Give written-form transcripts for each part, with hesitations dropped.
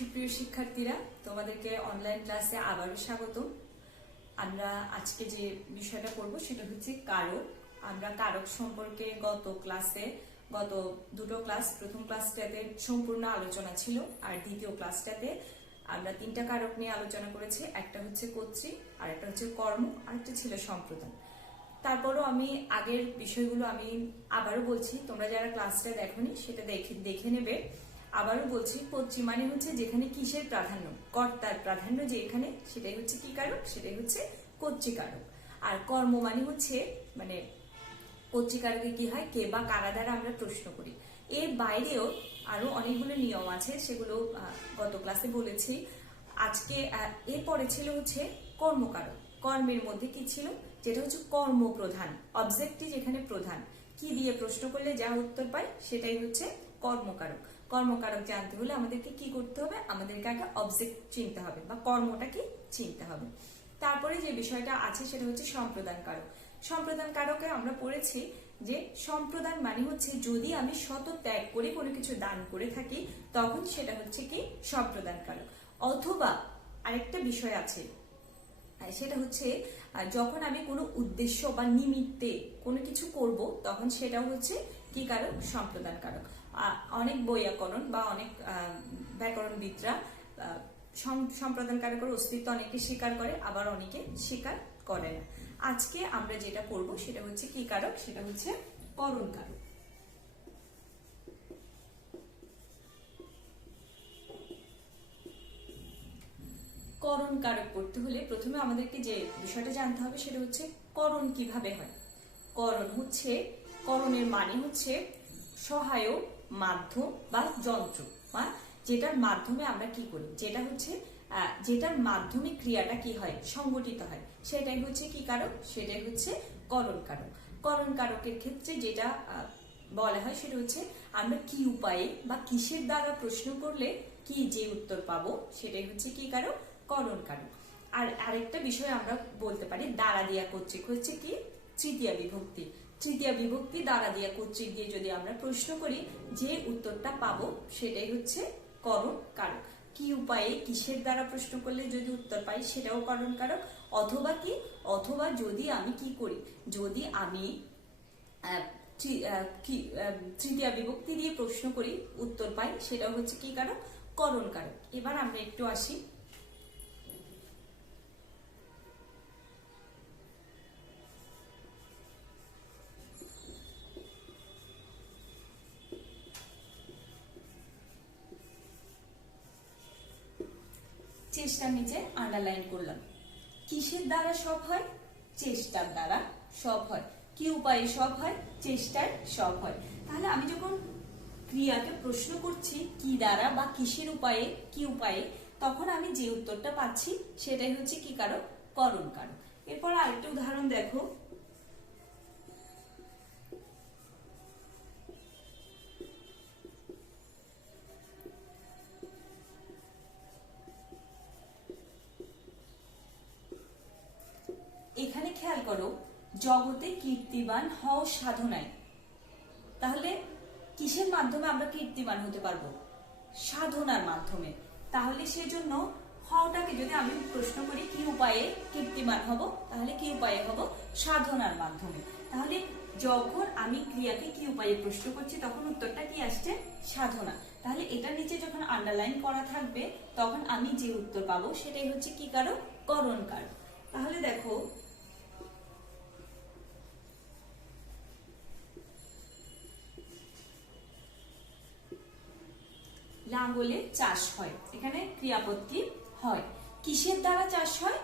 সুপ্রিয় শিক্ষার্থীরা, তোমাদেরকে অনলাইন ক্লাসে আবারও স্বাগতম। আমরা আজকে যে বিষয়টা পড়বো সেটা হচ্ছে কারক। আমরা কারক সম্পর্কে গত দুটো ক্লাস, প্রথম ক্লাসটাতে সম্পূর্ণ আলোচনা ছিল, আর দ্বিতীয় ক্লাসটাতে আমরা তিনটা কারক নিয়ে আলোচনা করেছি। একটা হচ্ছে কর্তৃ, আর একটা হচ্ছে কর্ম, আর একটা ছিল সম্প্রদান। তারপরও আমি আগের বিষয়গুলো আমি আবারও বলছি, তোমরা যারা ক্লাসটা দেখোনি সেটা দেখে নেবে। আবারও বলছি, কর্তৃ মানে হচ্ছে যেখানে কিসের প্রাধান্য, কর্তার প্রাধান্য যেখানে, সেটাই হচ্ছে কি কারক, সেটাই হচ্ছে কর্তৃকারক। আর কর্ম মানে হচ্ছে মানে কর্তৃকারকে কি হয়, কে বা কারা দ্বারা আমরা প্রশ্ন করি। এর বাইরেও আরো অনেকগুলো নিয়ম আছে, সেগুলো গত ক্লাসে বলেছি। আজকে এরপরে ছিল হচ্ছে কর্মকারক। কর্মের মধ্যে কি ছিল, যেটা হচ্ছে কর্মপ্রধান, অবজেক্টটি যেখানে প্রধান, কি দিয়ে প্রশ্ন করলে যা উত্তর পাই সেটাই হচ্ছে কর্মকারক। কর্মকারক জানতে হলে আমাদেরকে কি করতে হবে, আমাদেরকে আগে অবজেক্ট চিনতে হবে বা কর্মটা কি চিনতে হবে। তারপরে যে বিষয়টা আছে সেটা হচ্ছে সম্প্রদান কারক। সম্প্রদান কারকে আমরা পড়েছি যে সম্প্রদান মানে হচ্ছে যদি আমি শত ত্যাগ করে কোনো কিছু দান করে থাকি তখন সেটা হচ্ছে কি সম্প্রদান কারক। অথবা আরেকটা বিষয় আছে, সেটা হচ্ছে যখন আমি কোনো উদ্দেশ্য বা নিমিত্তে কোনো কিছু করব তখন সেটাও হচ্ছে কি কারক, সম্প্রদান কারক। অনেক বৈয়াকরণ বা অনেক ব্যাকরণবিদরা সম্প্রদান কারকের অস্তিত্ব অনেকে স্বীকার করে, আবার অনেকে স্বীকার করে না। আজকে আমরা যেটা পড়বো সেটা হচ্ছে কি কারক, সেটা হচ্ছে করণ কারক। করণ কারক পড়তে হলে প্রথমে আমাদেরকে যে বিষয়টা জানতে হবে সেটা হচ্ছে করণ কিভাবে হয়। করণের মানে হচ্ছে সহায়ক মাধ্যম বা যন্ত্র, বা যেটার মাধ্যমে আমরা কি করি, যেটার মাধ্যমে ক্রিয়াটা কি হয়, সংগঠিত হয়, সেটাই হচ্ছে কি কারক, সেটাই হচ্ছে করণ কারক। করণ কারকের ক্ষেত্রে যেটা বলা হয় সেটা হচ্ছে আমরা কি উপায়ে বা কিসের দ্বারা প্রশ্ন করলে কি যে উত্তর পাবো সেটাই হচ্ছে কি কারক, করণ কারক। আর আরেকটা বিষয় আমরা বলতে পারি, দ্বারা দিয়া কর্তৃক হচ্ছে কি তৃতীয়া বিভক্তি। তৃতীয়া বিভক্তি দ্বারা দিয়া কর্তৃক দিয়ে যদি আমরা প্রশ্ন করি যে উত্তরটা পাবো সেটাই হচ্ছে করণ কারক। কি উপায়ে কিসের দ্বারা প্রশ্ন করলে যদি উত্তর পাই সেটাও করণ কারক। অথবা যদি আমি কি করি, যদি আমি তৃতীয়া বিভক্তি দিয়ে প্রশ্ন করি উত্তর পাই সেটাও হচ্ছে কি কারক, করণ কারক। এবার আমরা একটু আসি চেষ্টার নিচে আন্ডারলাইন করলাম। কিসের দ্বারা সব হয়, চেষ্টার দ্বারা সব হয়। কি উপায়ে সব হয়, চেষ্টার সব হয়। তাহলে আমি যখন ক্রিয়াকে প্রশ্ন করছি কি দ্বারা বা কিসের উপায়ে, কি উপায়ে, তখন আমি যে উত্তরটা পাচ্ছি সেটাই হচ্ছে কি কারক, করণ কারক। এরপর আরেকটা উদাহরণ দেখো। এখানে খেয়াল করো, জগতে কীর্তিবান হও সাধনায়। তাহলে কিসের মাধ্যমে আমরা কীর্তিবান হতে পারবো, সাধনার মাধ্যমে। তাহলে সেজন্য হওয়াটাকে যদি আমি প্রশ্ন করি কি উপায়ে কীর্তিমান হব, তাহলে কি উপায়ে হব, সাধনার মাধ্যমে। তাহলে যখন আমি ক্রিয়াকে কি উপায়ে প্রশ্ন করছি তখন উত্তরটা কি আসছে, সাধনা। তাহলে এটার নিচে যখন আন্ডারলাইন করা থাকবে তখন আমি যে উত্তর পাবো সেটাই হচ্ছে কি কারক, করণ কারক। তাহলে দেখো, লাঙ্গলে চাষ হয়, এখানে ক্রিয়াপদটি হয়। কিসের দ্বারা চাষ হয়,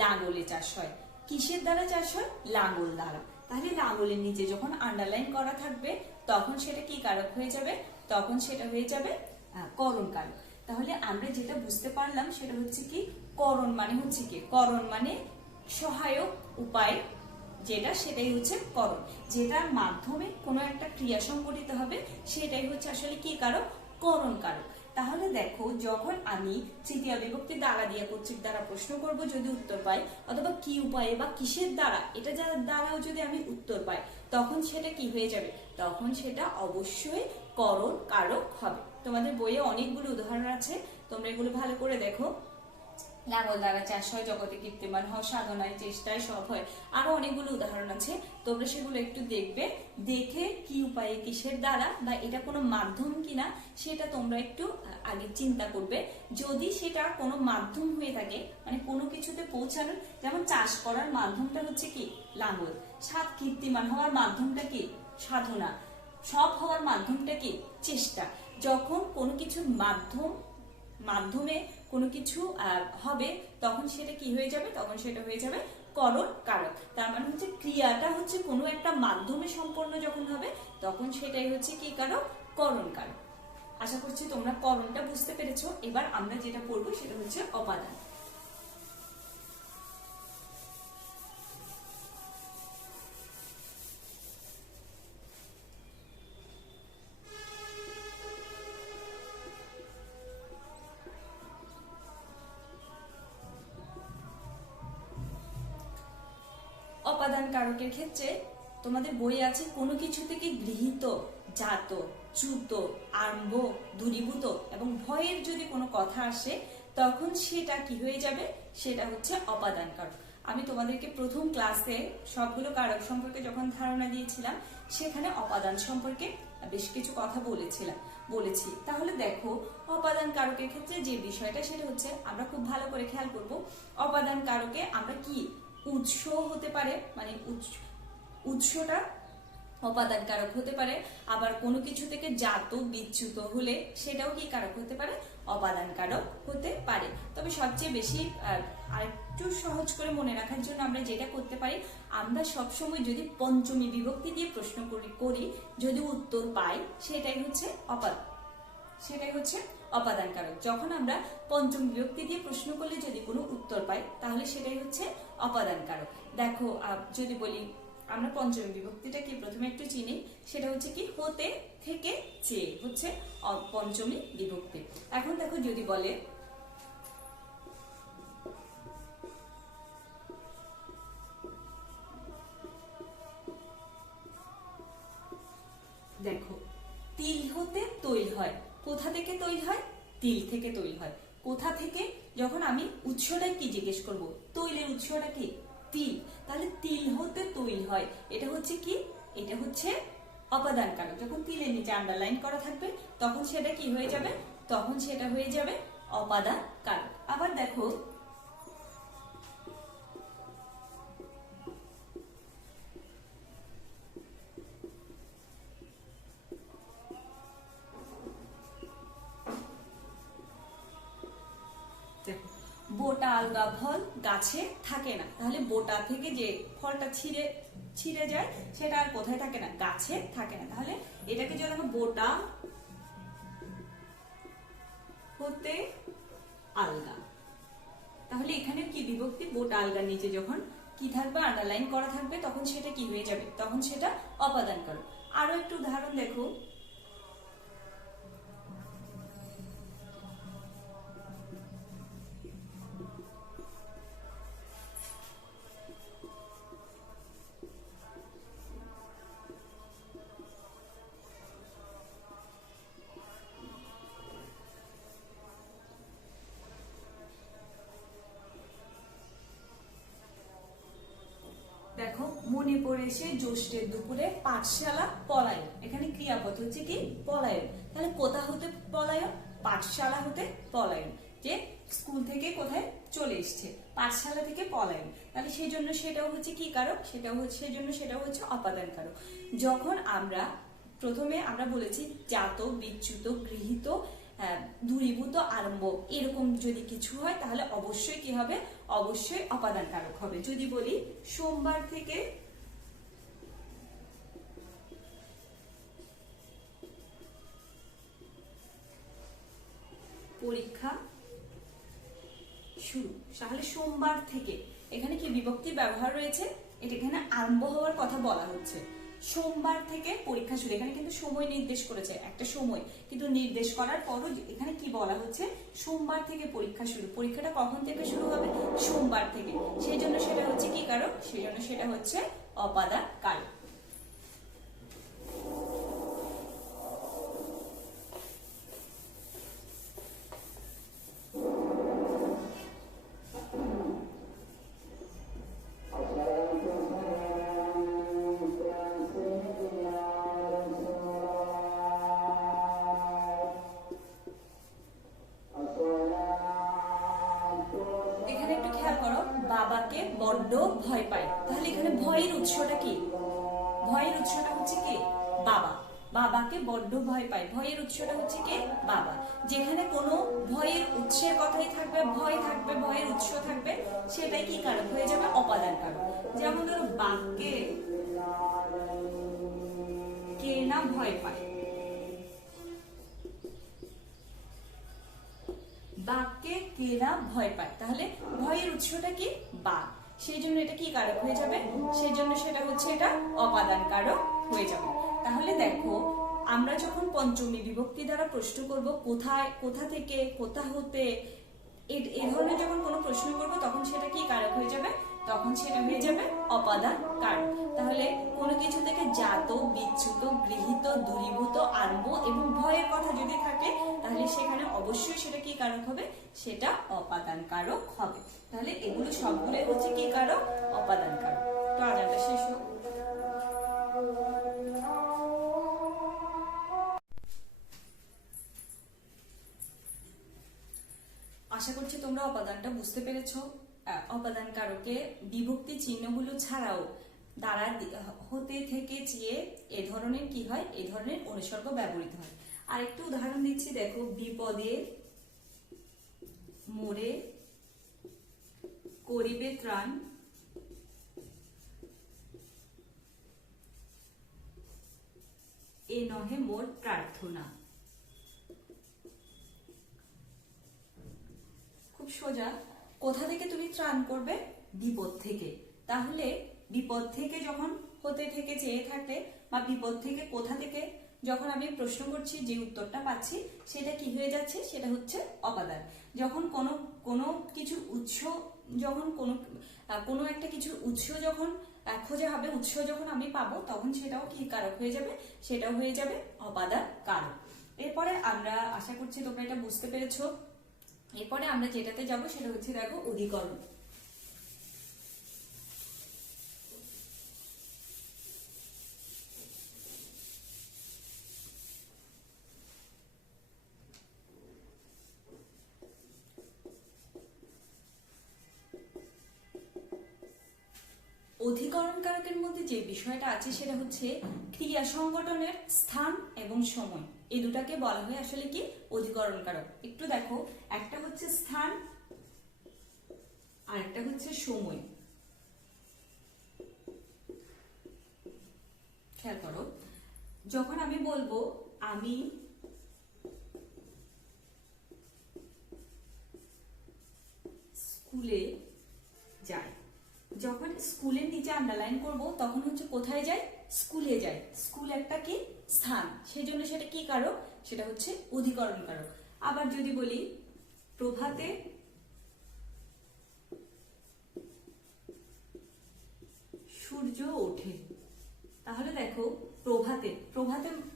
লাঙ্গলে চাষ হয়। কিসের দ্বারা চাষ হয়, লাঙ্গল দ্বারা। তাহলে লাঙ্গলের নিচে যখন আন্ডারলাইন করা থাকবে তখন সেটা কি কারক হয়ে যাবে, তখন সেটা হয়ে যাবে করণ কারক। তাহলে আমরা যেটা বুঝতে পারলাম সেটা হচ্ছে কি, করণ মানে হচ্ছে কি, করণ মানে সহায়ক উপায় যেটা, সেটাই হচ্ছে করণ। যেটার মাধ্যমে কোনো একটা ক্রিয়া সংঘটিত হবে সেটাই হচ্ছে আসলে কি কারক, করণ কারক। তাহলে দেখো, যখন আমি তৃতীয় বিভক্তি দ্বারা দিয়ে কর্তৃক দ্বারা প্রশ্ন করব যদি উত্তর পাই, অথবা কি উপায়ে বা কিসের দ্বারা, এটা দ্বারাও যদি আমি উত্তর পাই তখন সেটা কি হয়ে যাবে, তখন সেটা অবশ্যই করণ কারক হবে। তোমাদের বইয়ে অনেকগুলো উদাহরণ আছে, তোমরা এগুলো ভালো করে দেখো। লাঙল দ্বারা চাষ হয়, জগতে কীর্তিমান হও, সাধনায় চেষ্টায় সব হয়, আরো অনেকগুলো উদাহরণ আছে। তোমরা সেগুলো একটু দেখবে, দেখে কি উপায়ে কিসের দ্বারা বা এটা কোনো মাধ্যম কিনা সেটা তোমরা একটু আগে চিন্তা করবে। যদি সেটা কোনো মাধ্যম হয়ে থাকে, মানে কোনো কিছুতে পৌঁছানোর, যেমন চাষ করার মাধ্যমটা হচ্ছে কি লাঙল, কীর্তিমান হওয়ার মাধ্যমটা কি সাধনা, সব হওয়ার মাধ্যমটা কি চেষ্টা। যখন কোনো কিছুর মাধ্যমে কোনো কিছু হবে, তখন সেটা কি হয়ে যাবে, তখন সেটা হয়ে যাবে করণ কারক। তার মানে হচ্ছে ক্রিয়াটা হচ্ছে কোনো একটা মাধ্যমে সম্পন্ন যখন হবে, তখন সেটাই হচ্ছে কি কারক, করণ কারক। আশা করছি তোমরা করণটা বুঝতে পেরেছো। এবার আমরা যেটা পড়বো সেটা হচ্ছে অপাদান। অপাদান কারকের ক্ষেত্রে তোমাদের বই আছে কোনো কিছু থেকে গৃহীত, জাত, চ্যুত, আরম্ভ, দূরীভূত এবং ভয়ের যদি কোনো কথা আসে, তখন সেটা কি হয়ে যাবে, সেটা হচ্ছে অপাদান কারক। আমি তোমাদেরকে প্রথম ক্লাসে সবগুলো কারক সম্পর্কে যখন ধারণা দিয়েছিলাম, সেখানে অপাদান সম্পর্কে বেশ কিছু কথা বলেছি। তাহলে দেখো, অপাদান কারকের ক্ষেত্রে যে বিষয়টা সেটা হচ্ছে, আমরা খুব ভালো করে খেয়াল করব, অপাদান কারকে আমরা কি উৎস হতে পারে, মানে উৎসটা অপাদান কারক হতে পারে। আবার কোনো কিছু থেকে জাত বিচ্যুত হলে সেটাও কি কারক হতে পারে, অপাদান কারক হতে পারে। তবে সবচেয়ে বেশি আরেকটু সহজ করে মনে রাখার জন্য আমরা যেটা করতে পারি, আমরা সবসময় যদি পঞ্চমী বিভক্তি দিয়ে প্রশ্ন করি, যদি উত্তর পাই, সেটাই হচ্ছে অপাদান কারক। যখন আমরা পঞ্চম বিভক্তি দিয়ে প্রশ্ন করলে যদি কোনো উত্তর পাই, তাহলে সেটাই হচ্ছে অপাদান কারক। দেখো, যদি বলি আমরা পঞ্চম বিভক্তিটা কি প্রথমে একটু চিনি, সেটা হচ্ছে কি হতে, থেকে, চেয়ে হচ্ছে পঞ্চমী বিভক্তি। এখন দেখো, যদি বলে দেখো, তিল হতে তৈল হয়, কোথা থেকে তৈল হয়, তিল থেকে তৈল হয়। কোথা থেকে, যখন আমি উৎসটাই কি জিজ্ঞেস করব, তৈলের উৎসটা কি তিল, তাহলে তিল হতে তৈল হয়, এটা হচ্ছে কি, এটা হচ্ছে অপাদান কারক। যখন তিলের নিচে আন্ডারলাইন করা থাকবে, তখন সেটা কি হয়ে যাবে, তখন সেটা হয়ে যাবে অপাদান কারক। আবার দেখো, বোটা আলগা ফল গাছে থাকে না, তাহলে বোটা থেকে যে ফলটা ছিঁড়ে যায়, সেটা আর কোথায় থাকে না, গাছে থাকে না। তাহলে এটাকে যদি আমরা বোটা হতে আলগা, তাহলে এখানে কি বিভক্তি, বোটা আলগার নিচে যখন কি থাকবে, আন্ডারলাইন করা থাকবে, তখন সেটা কি হয়ে যাবে, তখন সেটা অপাদান কারক। আরো একটু উদাহরণ দেখো, দেখো, মনে পড়ে সে জ্যৈষ্ঠের দুপুরে পাঠশালা পলায়ন, এখানে ক্রিয়াপদ হচ্ছে কি পলায়ন। তাহলে কোথা হতে পলায়ন, পাঠশালা হতে পলায়ন, যে স্কুল থেকে কোথায় চলে এসছে, পাঠশালা থেকে পলায়ন। তাহলে সেই জন্য সেটাও হচ্ছে কি কারক, সেটাও হচ্ছে অপাদান কারক। যখন প্রথমে আমরা বলেছি জাত, বিচ্যুত, গৃহীত, দূরীভূত, আরম্ভ, এরকম যদি কিছু হয়, তাহলে অবশ্যই কি হবে, অবশ্যই অপাদান কারক হবে। যদি বলি সোমবার থেকে পরীক্ষা শুরু, তাহলে সোমবার থেকে, এখানে কি বিভক্তির ব্যবহার রয়েছে, এটা এখানে আরম্ভ হওয়ার কথা বলা হচ্ছে। সোমবার থেকে পরীক্ষা শুরু, এখানে কিন্তু সময় নির্দেশ করেছে, একটা সময় কিন্তু নির্দেশ করার পরও এখানে কি বলা হচ্ছে, সোমবার থেকে পরীক্ষা শুরু। পরীক্ষাটা কখন থেকে শুরু হবে, সোমবার থেকে, সেই জন্য সেটা হচ্ছে কি কারক, সেই জন্য সেটা হচ্ছে অপাদান কারক। বাবাকে বড্ড ভয় পায়। ভয়ের উৎসটা হচ্ছে কে? বাবা। যেখানে কোনো ভয়ের উৎসের কথাই থাকবে, ভয় থাকবে, ভয়ের উৎস থাকবে, সেটাই কি কারক হয়ে যাবে? অপাদান কারক। যেমন ধরো বাক্যে কে না ভয় পায়, বাক্যে কে না ভয় পায়, তাহলে ভয়ের উৎসটা কি? বাক। সেই জন্য এটা কি কারক হয়ে যাবে? সেই জন্য সেটা হচ্ছে এটা অপাদান কারক হয়ে যাবে। তাহলে দেখো আমরা যখন পঞ্চমী বিভক্তি দ্বারা প্রশ্ন করব, কোথায়, কোথা থেকে, কোথা হতে, এই ধরনের যখন কোনো প্রশ্ন করব তখন সেটা কি কারক হয়ে যাবে? তখন সেটা হয়ে যাবে অপাদান কারক। তাহলে কোনো কিছু থেকে জাত, বিচ্যুত, গৃহীত, দূরীভূত, আরম্ভ এবং ভয়ের কথা যদি থাকে তাহলে সেখানে অবশ্যই সেটা কি কারক হবে? সেটা অপাদান কারক হবে। তাহলে এগুলো সবগুলো হচ্ছে কি কারক? অপাদান কারক। তো আজানটা শেষ হোক। আশা করছি তোমরা অপাদানটা বুঝতে পেরেছো। অপাদান কারকে বিভক্তি চিহ্নগুলো ছাড়াও দ্বারা, হতে, থেকে, চেয়ে এ ধরনের কি হয়? এই ধরনের অনুসর্গ ব্যবহৃত হয়। আরেকটু উদাহরণ দিচ্ছি, দেখো বিপদে মোরে করিবে ত্রাণ, এ নহে মোর প্রার্থনা। খুব সোজা, কোথা থেকে তুমি ত্রাণ করবে? বিপদ থেকে। তাহলে বিপদ থেকে যখন হতে থেকে চেয়ে থাকে, বা বিপদ থেকে কোথা থেকে যখন আমি প্রশ্ন করছি, যে উত্তরটা পাচ্ছি সেটা কি হয়ে যাচ্ছে? সেটা হচ্ছে অপাদান। যখন কোনো কিছুর উৎস, যখন কোনো একটা কিছুর উৎস যখন খোঁজা হবে, উৎস যখন আমি পাবো, তখন সেটাও কি কারক হয়ে যাবে? সেটাও হয়ে যাবে অপাদান কারক। এরপরে আমরা আশা করছি তোমরা এটা বুঝতে পেরেছো। এরপরে আমরা যেটাতে যাব সেটা হচ্ছে দেখো অধিকরণ। অধিকরণ কারকের মধ্যে যে বিষয়টা আছে সেটা হচ্ছে ক্রিয়া সংগঠনের স্থান এবং সময়। এই দুটাকে বলা হয় আসলে কি? অধিকরণ কারক। একটু দেখো, একটা হচ্ছে স্থান আর একটা হচ্ছে সময়। খেয়াল করো, যখন আমি বলবো আমি স্কুলে যাই, যখন স্কুলের নিচে আন্ডারলাইন করব তখন হচ্ছে কোথায় যাই? স্কুলে যাই। স্কুল একটা কি? স্থান, সেই জন্য সেটা কি কারক? সেটা হচ্ছে অধিকরণ কারক। আবার যদি বলি প্রভাতে সূর্য ওঠে, তাহলে দেখো প্রভাতে,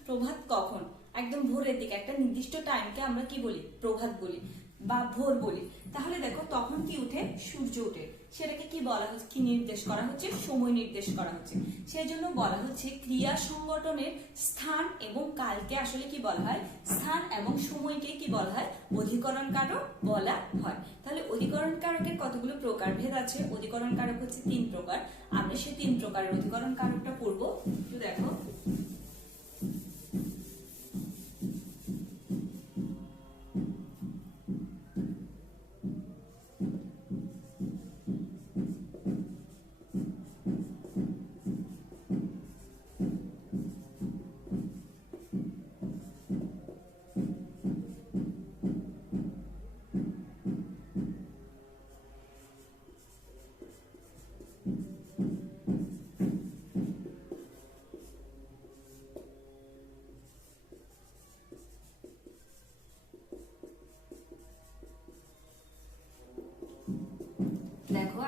প্রভাত কখন? একদম ভোরের দিকে, একটা নির্দিষ্ট টাইমকে আমরা কি বলি? প্রভাত বলি বা ভোর বলি। তাহলে দেখো তখন কি উঠে? সূর্য ওঠে। সেটাকে কি বলা হচ্ছে? কি নির্দেশ করা হচ্ছে? সময় নির্দেশ করা হচ্ছে। সেই জন্য বলা হচ্ছে ক্রিয়া সংগঠনের স্থান এবং কালকে আসলে কি বলা হয়? স্থান এবং সময়কে কি বলা হয়? অধিকরণ কারক বলা হয়। তাহলে অধিকরণ কারকের কতগুলো প্রকারভেদ আছে? অধিকরণ কারক হচ্ছে 3 প্রকার। আমরা সেই 3 প্রকারের অধিকরণ কারকটা পড়বো। একটু দেখো,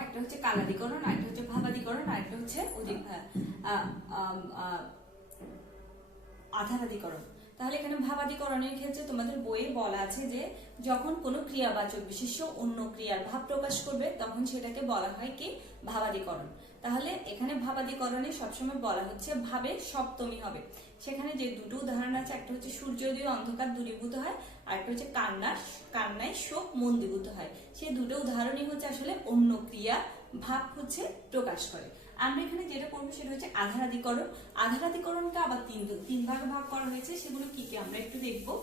একটা হচ্ছে কালাদিকরণ, আরেকটা হচ্ছে ভাবাদিকরণ, আরেকটা হচ্ছে আধারাদিকরণ। তাহলে এখানে ভাবাদিকরণের ক্ষেত্রে তোমাদের বইয়ে বলা আছে যে যখন কোনো ক্রিয়াবাচক বিশেষ্য অন্য ক্রিয়ার ভাব প্রকাশ করবে তখন সেটাকে বলা হয় কি? ভাবাদিকরণ। তাহলে এখানে ভাবাদিকরণে সবসময় বলা হচ্ছে ভাবে সপ্তমী হবে। সেখানে যে দুটো উদাহরণ আছে, একটা হচ্ছে সূর্যোদয় অন্ধকার দূরীভূত হয়, আর একটা হচ্ছে কান্নায় শোক মন্দীভূত হয়। সেই দুটো উদাহরণই হচ্ছে আসলে অন্য ক্রিয়া ভাব হচ্ছে প্রকাশ করে। আমরা এখানে যেটা করবো সেটা হচ্ছে আধারাদিকরণ। আধারাদিকরণকে আবার তিন ভাগে ভাগ করা হয়েছে, সেগুলো কি কি আমরা একটু দেখবো।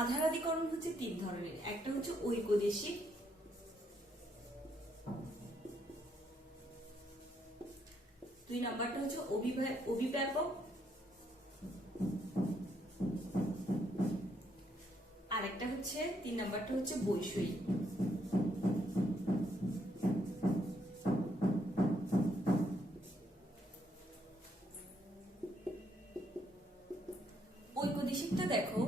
আধারাদিকরণ হচ্ছে তিন ধরনের, একটা হচ্ছে ঐকদেশিক, দুই নাম্বারটা হচ্ছে অভিব্যাপক, আর একটা হচ্ছে তিন নাম্বারটা হচ্ছে বৈষয়িক। ঐকদেশিকটা দেখো,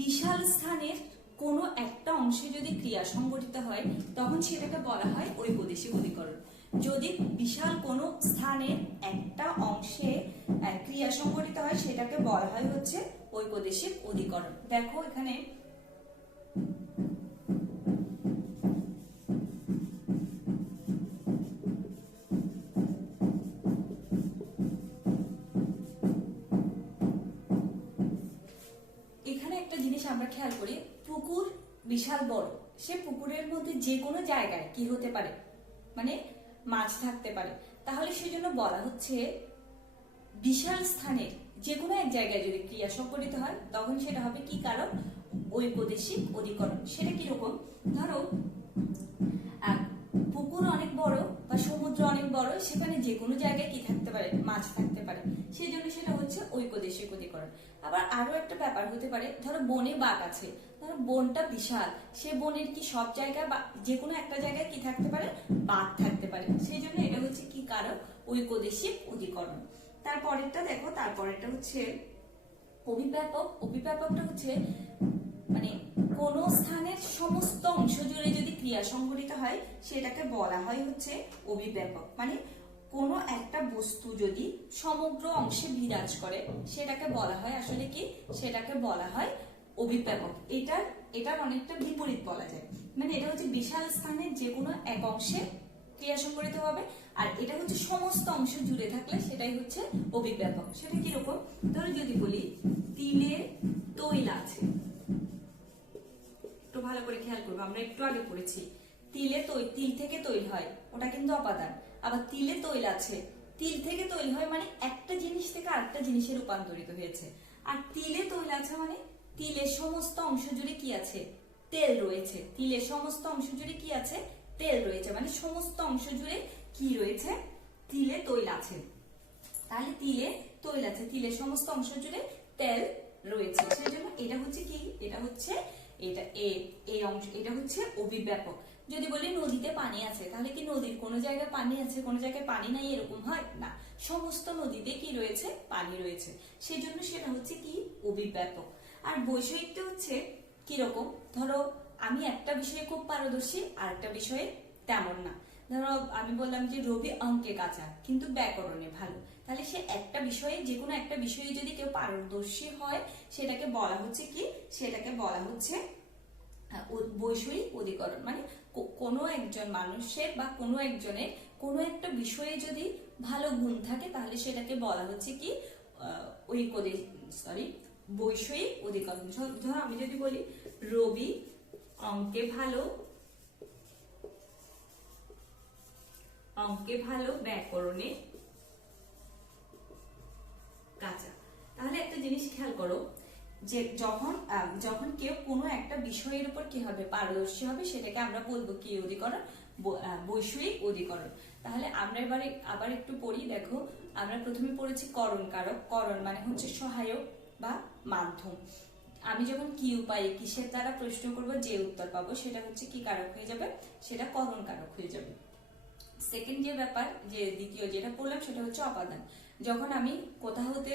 বিশাল স্থানের কোনো একটা অংশে যদি ক্রিয়া সংঘটিত হয় তখন সেটাকে বলা হয় ঐকদেশিক অধিকরণ। যদি বিশাল কোনো স্থানের একটা অংশে ক্রিয়া সংঘটিত হয় সেটাকে বলা হয় হচ্ছে ঐকদেশিক অধিকরণ। দেখো এখানে একটা জিনিস আমরা খেয়াল করি, পুকুর বিশাল বড়, সে পুকুরের মধ্যে যে কোনো জায়গায় কি হতে পারে, মানে মাছ থাকতে পারে, তাহলে সেজন্য বলা হচ্ছে বিশাল স্থানের যে কোনো এক জায়গায় যদি ক্রিয়া সংঘটিত হয় তখন সেটা হবে কি কারক, ঐকদেশিক অধিকরণ। সেটা কিরকম, ধরো পুকুর অনেক বড় বা সমুদ্র অনেক বড়, সেখানে যে কোনো জায়গায় কি থাকতে পারে, মাছ থাকতে পারে, সেই জন্য সেটা হচ্ছে ঐকদেশিক অধিকরণ। আবার আরো একটা ব্যাপার হতে পারে, ধরো বনে বাঘ আছে, ধরো বনটা বিশাল, সে বনের কি সব জায়গায় বা যে কোনো একটা জায়গায় কি থাকতে পারে, বাঘ থাকতে পারে, সেই জন্য এটা হচ্ছে কি কারক, ঐকদেশিক অধিকরণ। তারপরেরটা দেখো, তারপরেরটা হচ্ছে অভিব্যাপক। অভিব্যাপকটা হচ্ছে মানে কোন স্থানের সমস্ত অংশ জুড়ে যদি ক্রিয়া সংঘটিত হয় সেটাকে বলা হয় হচ্ছে অভিব্যাপক। মানে কোনো একটা বস্তু যদি সমগ্র অংশে বিরাজ করে সেটাকে বলা হয় আসলে কি, সেটাকে বলা হয় অভিব্যাপক। এটার অনেকটা বিপরীত বলা যায়, মানে এটা হচ্ছে বিশাল স্থানের যে কোনো এক অংশে ক্রিয়া সংঘটিত হবে, আর এটা হচ্ছে সমস্ত অংশ জুড়ে থাকলে সেটাই হচ্ছে অভিব্যাপক। সেটা কিরকম, ধরো যদি বলি তিলে তৈল আছে, একটু ভালো করে খেয়াল করবো, আমরা একটু আগে পড়েছি তিল থেকে তৈল হয়, ওটা কিন্তু অপাদান। আবার তিলে তৈল আছে, তিল থেকে তৈল হয় মানে একটা জিনিস থেকে আরেকটা জিনিসে রূপান্তরিত হয়েছে। আর তিলে তৈল আছে মানে তিলের সমস্ত অংশ জুড়ে কি আছে, তেল রয়েছে। তিলের সমস্ত অংশ জুড়ে কি আছে, তেল রয়েছে, মানে সমস্ত অংশ জুড়ে কি রয়েছে, তিলে তৈল আছে। তাহলে তিলে তৈল আছে, তিলের সমস্ত অংশ জুড়ে তেল রয়েছে, সেজন্য এটা হচ্ছে কি, এটা হচ্ছে এই অংশ, এটা হচ্ছে অভিব্যাপক। যদি বলি নদীতে পানি আছে, তাহলে কি নদীর কোনো জায়গায় পানি আছে কোনো জায়গায় পানি নাই এরকম হয় না, সমস্ত নদীতে কি রয়েছে, পানি রয়েছে, সেজন্য সেটা হচ্ছে কি অভিব্যাপক। আর বৈষয়িকটা হচ্ছে কিরকম, ধরো আমি একটা বিষয়ে খুব পারদর্শী আর একটা বিষয়ে তেমন না। ধরো আমি বললাম যে রবি অঙ্কে কাঁচা কিন্তু ব্যাকরণে ভালো, তাহলে সে একটা বিষয়ে যে কোনো একটা বিষয়ে যদি কেউ পারদর্শী হয় সেটাকে বলা হচ্ছে কি, সেটাকে বলা হচ্ছে বৈষয়িক অধিকরণ। মানে কোনো একজন মানুষের বা কোনো একজনের কোনো একটা বিষয়ে যদি ভালো গুণ থাকে তাহলে সেটাকে বলা হচ্ছে কি বৈষয়িক অধিকরণ। ধরো আমি যদি বলি রবি অঙ্কে ভালো ব্যাকরণে কাঁচা, তাহলে একটা জিনিস খেয়াল করো যে যখন কেউ কোনো একটা বিষয়ের উপর কি হবে, পারদর্শী হবে, সেটাকে আমরা বলবো কি অধিকরণ, বৈষয়িক অধিকরণ। তাহলে আমরা এবারে আবার একটু পড়ি, দেখো আমরা প্রথমে পড়েছি করণ কারক। করণ মানে হচ্ছে সহায়ক বা মাধ্যম। আমি যখন কি উপায়ে কিসের দ্বারা প্রশ্ন করব যে উত্তর পাবো সেটা হচ্ছে কি কারক হয়ে যাবে, সেটা করণ কারক হয়ে যাবে। সেকেন্ড যে ব্যাপার, যে দ্বিতীয় যেটা পড়লাম সেটা হচ্ছে অপাদান। যখন আমি কোথা হতে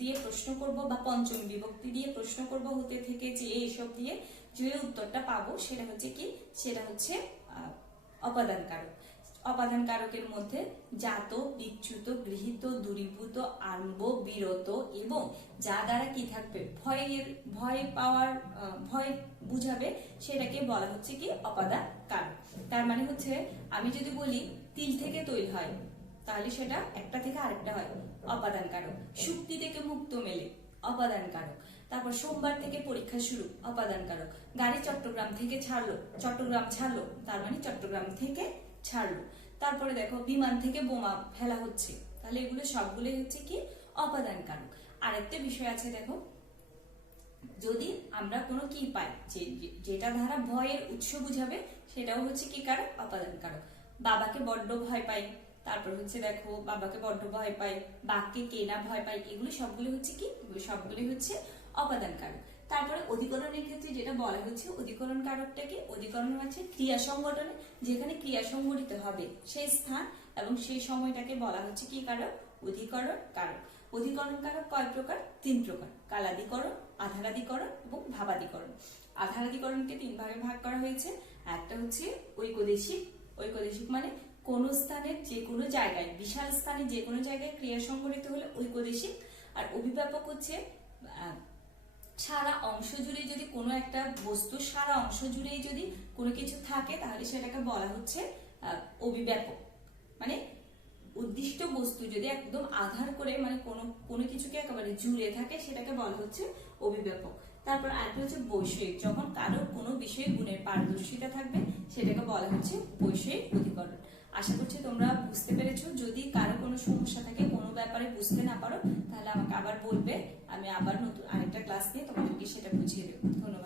দিয়ে প্রশ্ন করব বা পঞ্চম বিভক্তি দিয়ে প্রশ্ন করব, হতে থেকে যে এইসব দিয়ে যে উত্তরটা পাবো সেটা হচ্ছে কি, সেটা হচ্ছে অপাদান কারক। অপাদান কারকের মধ্যে জাত, বিচ্যুত, গৃহীত, দূরীভূত, আরম্ভ, বিরত এবং যা দ্বারা কি থাকবে, ভয় বুঝাবে সেটাকে বলা হচ্ছে কি অপাদান কারক। তার মানে হচ্ছে আমি যদি বলি তিল থেকে তৈল হয় তাহলে সেটা একটা থেকে আরেকটা হয় অপাদান কারক। শুক্তি থেকে মুক্ত মেলে অপাদান কারক। তারপর সোমবার থেকে পরীক্ষা শুরু অপাদান কারক। গাড়ি চট্টগ্রাম থেকে ছাড়লো, চট্টগ্রাম ছাড়লো তার মানে চট্টগ্রাম থেকে ছাড়লো। তারপরে দেখো বিমান থেকে বোমা ফেলা হচ্ছে, তাহলে এগুলো সবগুলোই হচ্ছে কি অপাদান কারক। আরেকটা বিষয় আছে দেখো, যদি আমরা কোনো কি পাই যেটা দ্বারা ভয়ের উৎস বুঝাবে সেটাও হচ্ছে কি কারক অপাদান কারক। বাবাকে বড্ড ভয় পাই, তারপর হচ্ছে দেখো বাবাকে বড্ড ভয় পাই, বাঘকে কে না ভয় পাই, এগুলো সবগুলো হচ্ছে কি সবগুলো হচ্ছে অপাদান কারক। তারপরে অধিকরণের ক্ষেত্রে যেটা বলা হচ্ছে অধিকরণ কারকটা কি, অধিকরণ হচ্ছে ক্রিয়া সংগঠনে যেখানে ক্রিয়া সংগঠিত হবে সেই স্থান এবং সেই সময়টাকে বলা হচ্ছে কি কারক অধিকরণ কারক। অধিকরণ কারক কয় প্রকার? 3 প্রকার, কালাদিকরণ, আধারাদিকরণ এবং ভাবাদিকরণ। আধারাদিকরণকে 3 ভাগে ভাগ করা হয়েছে। একটা হচ্ছে ঐকদেশিক, ঐকদেশিক মানে কোন স্থানের যে কোনো জায়গায়, বিশাল স্থানে যে কোনো জায়গায় ক্রিয়া সংঘটিত হলে ঐকদেশিক। আর অভিব্যাপক হচ্ছে সারা অংশ জুড়ে যদি কোনো একটা বস্তু সারা অংশ জুড়েই যদি কোনো কিছু থাকে তাহলে সেটাকে বলা হচ্ছে অভিব্যাপক। মানে উদ্দিষ্ট বস্তু যদি একদম আধার করে মানে কোনো কিছুকে একেবারে জুড়ে থাকে সেটাকে বলা হচ্ছে অভিব্যাপক। তারপর আরেকটা হচ্ছে বৈষয়িক, যখন কারোর কোনো বিষয়ে গুণের পারদর্শিতা থাকবে সেটাকে বলা হচ্ছে বৈষয়িক অধিকরণ। আশা করছি তোমরা বুঝতে পেরেছো। যদি কারো কোনো সমস্যা থাকে, কোনো ব্যাপারে বুঝতে না পারো, তাহলে আমাকে আবার বলবে, আমি আবার নতুন আরেকটা ক্লাস নিয়ে তোমাদেরকে সেটা বুঝিয়ে দেবো। ধন্যবাদ।